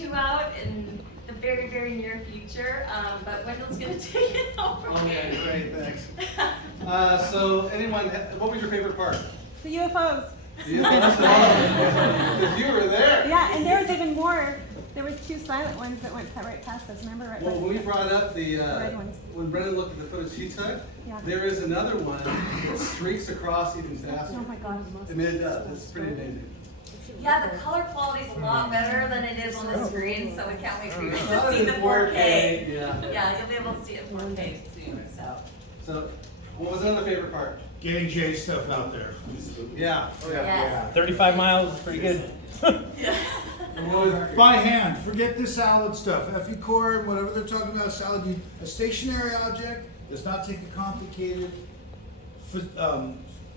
2 out in the very, very near future, but Wendell's going to take it over. Oh, yeah, great, thanks. So, anyone, what was your favorite part? The UFOs. Because you were there. Yeah, and there was even more. There was 2 silent ones that went right past us. Remember? Right. Well, when we brought up the, red ones. when Brendan looked at the footage she took, Yeah. there is another one that streaks across even faster. Oh my God. I mean, it does. It's pretty amazing. Yeah, the color quality is a lot better than it is on the screen, so we can't wait for you guys to Not see in the 4K. Yeah. Yeah, you'll be able to see it 4K soon, so. So, what was another favorite part? Getting Jay's stuff out there. Yeah. Oh, yeah. Yes. 35 miles is pretty good. And what was- By hand, forget the salad stuff. Effie core, whatever they're talking about, salad. A stationary object does not take a complicated,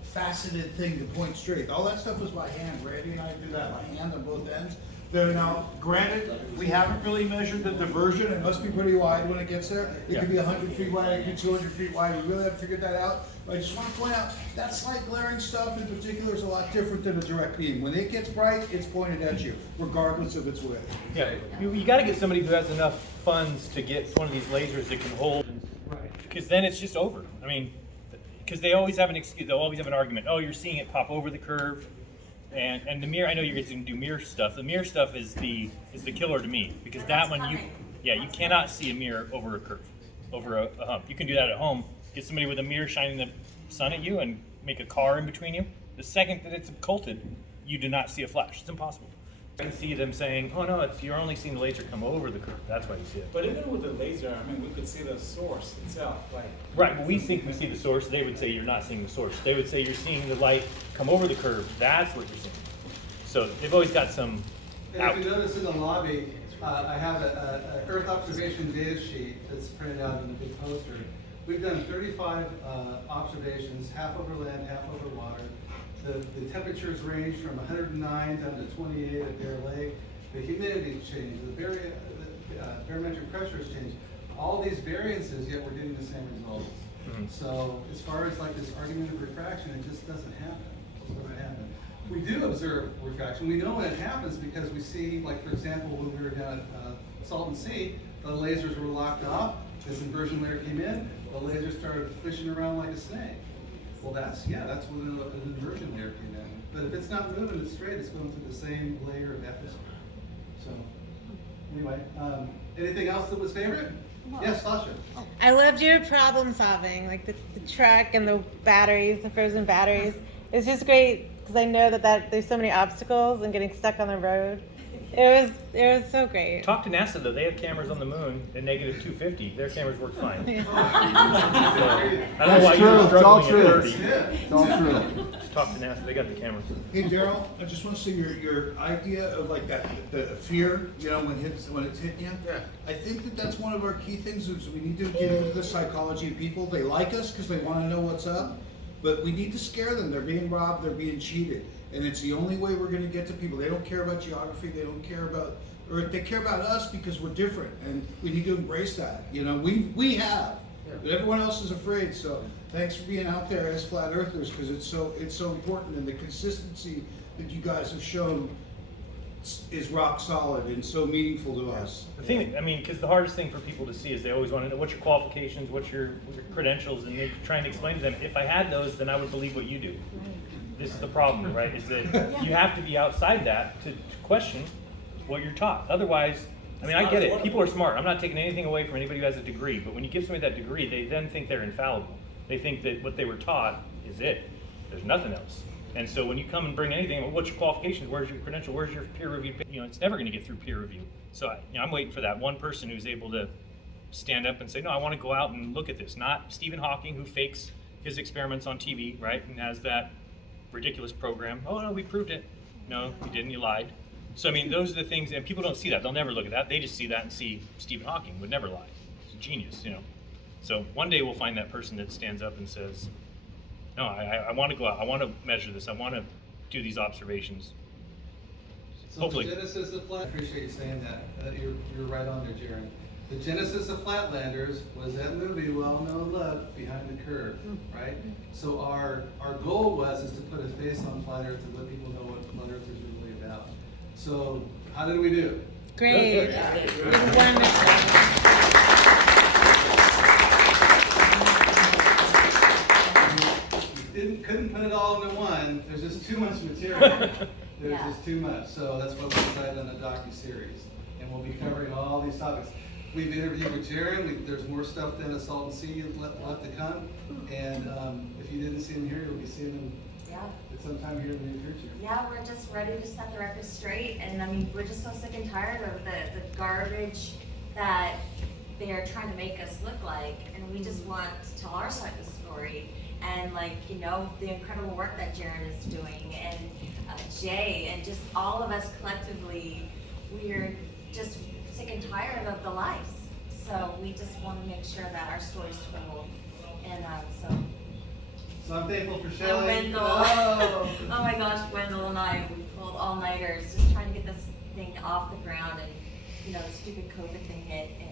faceted thing to point straight. All that stuff was by hand. Randy and I do that by hand on both ends. Though now, granted, we haven't really measured the diversion. It must be pretty wide when it gets there. It could be 100 feet wide, it could be 200 feet wide. We really haven't figured that out. But I just want to point out, that slight glaring stuff in particular is a lot different than a direct beam. When it gets bright, it's pointed at you, regardless of its width. Yeah, you got to get somebody who has enough funds to get one of these lasers that can hold. Right. Because then it's just over. I mean, because they always have an excuse. They'll always have an argument. Oh, you're seeing it pop over the curve, and the mirror. I know you're going to do mirror stuff. The mirror stuff is the killer to me, because that one you cannot see a mirror over a curve, over a hump. You can do that at home. Get somebody with a mirror shining the sun at you and make a car in between you. The second that it's occulted, you do not see a flash. It's impossible. You can see them saying, "Oh no, you're only seeing the laser come over the curve. That's why you see it." But even with the laser, I mean, we could see the source itself. Like, Right, but we think we see the source. They would say you're not seeing the source. They would say you're seeing the light come over the curve. That's what you're seeing. So they've always got some And out. if you notice in the lobby, I have a Earth observation data sheet that's printed out in a big poster. We've done 35 observations, half over land, half over water. The temperatures range from 109 down to 28 at Bear Lake. The humidity changed, the barometric pressure has changed. All these variances, yet we're getting the same results. Mhm. So as far as like this argument of refraction, it just doesn't happen. It doesn't happen. We do observe refraction. We know when it happens because we see, like for example, when we were down at Salton Sea, the lasers were locked off. This inversion layer came in. The laser started fishing around like a snake. Well, that's when an inversion layer came in. But if it's not moving, it's straight. It's going through the same layer of atmosphere. So anyway, anything else that was favorite? Yes, Sasha. I loved your problem solving, like the truck and the batteries, the frozen batteries. It's just great because I know that there's so many obstacles and getting stuck on the road. It was so great. Talk to NASA though. They have cameras on the moon at negative 250. Their cameras work fine. Yeah. So, I don't know why you're It's all struggling at true. 30. It's all true. Just talk to NASA. They got the cameras. Hey Daryl, I just want to say your idea of like that, the fear, you know, when it's hitting you. Yeah. I think that's one of our key things is we need to get into the psychology of people. They like us because they want to know what's up, but we need to scare them. They're being robbed. They're being cheated, and it's the only way we're going to get to people. They don't care about geography. They don't care about, or they care about us because we're different, and we need to embrace that. You know, we have. But everyone else is afraid, so thanks for being out there as flat earthers, because it's so important, and the consistency that you guys have shown is rock solid and so meaningful to us. The thing, I mean, because the hardest thing for people to see is they always want to know what's your qualifications, what's your credentials, and they're trying to explain to them, if I had those, then I would believe what you do. This is the problem, right? Is that you have to be outside that to question what you're taught. Otherwise, I mean, I get it. People are smart. I'm not taking anything away from anybody who has a degree, but when you give somebody that degree, they then think they're infallible. They think that what they were taught is it. There's nothing else. And so when you come and bring anything, well, what's your qualifications? Where's your credential? Where's your peer review? You know, it's never going to get through peer review. So I'm waiting for that one person who's able to stand up and say, no, I want to go out and look at this. Not Stephen Hawking, who fakes his experiments on TV, right, and has that ridiculous program. Oh no, we proved it. No, you didn't. You lied. So I mean, those are the things, and people don't see that. They'll never look at that. They just see that and see Stephen Hawking would never lie. He's a genius, you know. So one day we'll find that person that stands up and says, no, I want to go out. I want to measure this. I want to do these observations. So Hopefully. the genesis of I appreciate you saying that. You're right on there, Jaron. The genesis of Flatlanders was that movie, Well Known Love, Behind the Curve, right? So our goal was to put a face on Flat Earth and let people know what Flat Earth is really about. So how did we do? Great. Good, You did wonderful. Couldn't put it all into one, there's just too much material. There's Yeah. just too much, so that's what we decided on a docu-series. And we'll be covering all these topics. We've interviewed with Jaron, there's more stuff down at Salt and Sea left to come. And if you didn't see him here, you'll be seeing him Yeah. at some time here in the near future. Yeah, we're just ready to set the record straight, and I mean, we're just so sick and tired of the garbage that they are trying to make us look like, and we just want to tell our side of the story, and like, you know, the incredible work that Jaron is doing, and Jay, and just all of us collectively, we're just sick and tired of the lies. So we just want to make sure that our story's told, and So I'm thankful for and Shelley. Wendell. Oh. Oh my gosh, Wendell and I, we pulled all-nighters just trying to get this thing off the ground, and, you know, the stupid COVID thing hit, and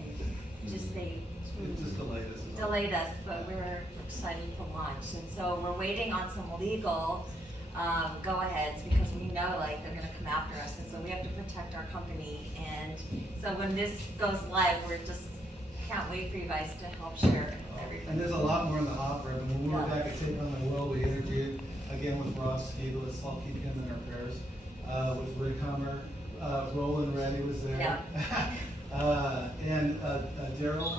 just It just delayed us. delayed us, but we're excited for launch. And so we're waiting on some legal go-aheads, because we know like they're gonna come after us, and so we have to protect our company. And so when this goes live, we're just, can't wait for you guys to help share everything. And there's a lot more in the hopper. I mean, when we were back at Take on the World, we interviewed again with Ross Skeetel. Let's all keep him in our prayers. With Rick Hummer, Roland Reddy was there. Yeah. And Daryl.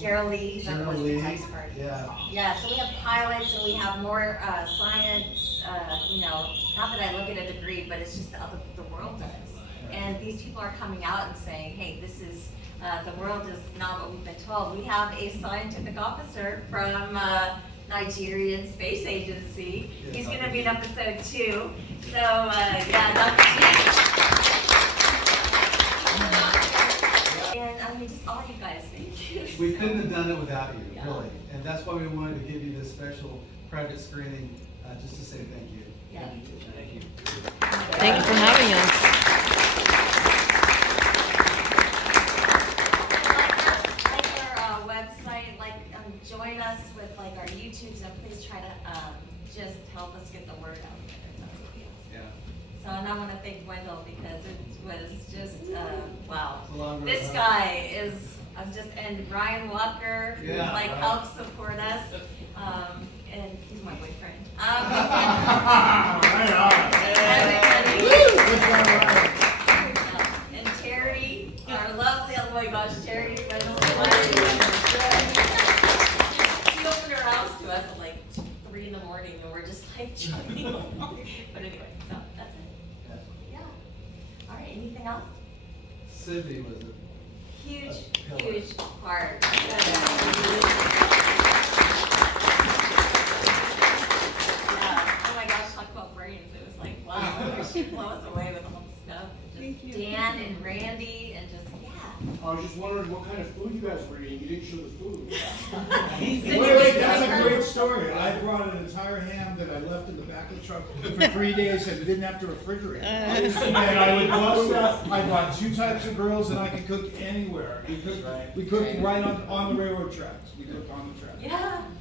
Daryl Lee, he's Daryl our Lee. voice expert. Yeah. Yeah, so we have pilots, and we have more science, you know, not that I look at a degree, but it's just the world does. And these people are coming out and saying, hey, this is, the world is not what we've been told. We have a scientific officer from Nigerian Space Agency. He's gonna be in episode 2. So, yeah, Dr. G. And I mean, just all you guys, thank you. We couldn't have done it without you, Yeah. really. And that's why we wanted to give you this special private screening, just to say thank you. Yeah. Thank you. Thank you for having us. Like our website, like join us with like our YouTubes, and please try to just help us get the word out there. That's what we ask. Yeah. So, and I want to thank Wendell, because it was just, wow. It's a long road This home. guy is, and Ryan Walker, who Yeah, like right. helps support us, and he's my boyfriend. And Terry, our lovely, oh my gosh, Terry Reynolds. She opened her house to us at like 3 in the morning, and we're just like chugging along. But anyway, so that's it. Yeah. All right, anything else? Sydney was a Huge part. Yeah. Oh my gosh, talk about brains. It was like, wow, she blew us away with all the stuff. Just Dan and Randy, and just, yeah. I was just wondering what kind of food you guys were eating. You didn't show the food. Wait, that's a great story. I brought an entire ham that I left in the back of the truck for 3 days and didn't have to refrigerate. And I would bust stuff. I bought 2 types of grills, and I could cook anywhere. We cooked right on the railroad tracks. We cooked on the tracks.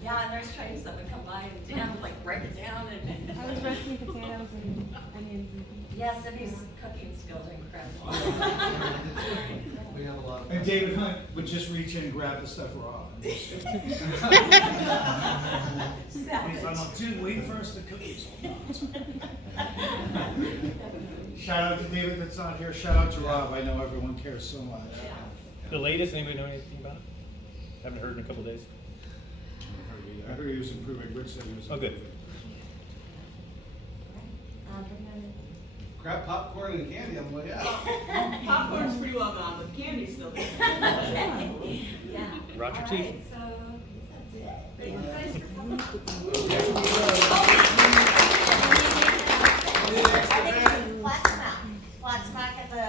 Yeah, and there's trains that would come by, and Dan would like break it down, and. I was roasting potatoes and onions and Yeah, Sydney's cooking skills are incredible. We have a lot of. And David Hunt would just reach in and grab the stuff raw. He's like, dude, wait for us to cook these. Shout out to David that's not here. Shout out to Rob. I know everyone cares so much. The latest, anybody know anything about it? Haven't heard in a couple days. I heard he was improving. Rich said he was Oh, good. improving. Grab popcorn and candy on the way out. Popcorn's pretty well gone, but candy's still there. Okay. Yeah. Roger All T. right, so that's it. Thank you guys for coming. I think it's Flat Smack at the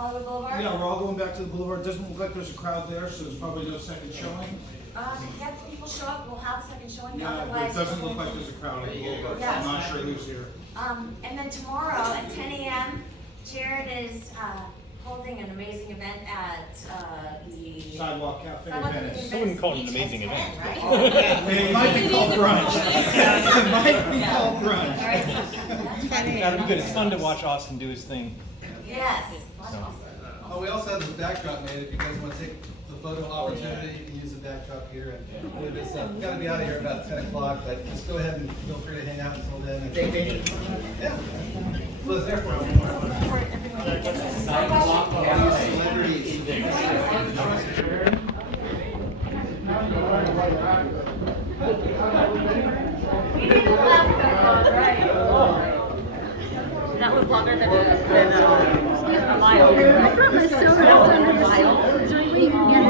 Hollywood Boulevard. Yeah, we're all going back to the boulevard. Doesn't look like there's a crowd there, so there's probably no second showing. Yeah, if people show up, we'll have a second showing. Yeah, but Otherwise, it doesn't look like there's a crowd at the boulevard. Yeah. I'm not sure who's here. And then tomorrow at 10 a.m., Jared is holding an amazing event at the Sidewalk Cafe Sidewalk Venice. I wouldn't call it an Beach amazing at 10, event. right? It might be called brunch. It might be called All brunch. right. That'd be good. It's fun to watch Austin do his thing. Yes. Watch So. Austin. Oh, we also have this backdrop made, if you guys want to take the photo opportunity, you can use the backdrop here. And with this, we've got to be out of here about 10 o'clock, but just go ahead and feel free to hang out until then. Yeah. So it's there for That was longer than a mile. I brought my soda. It's under your seat.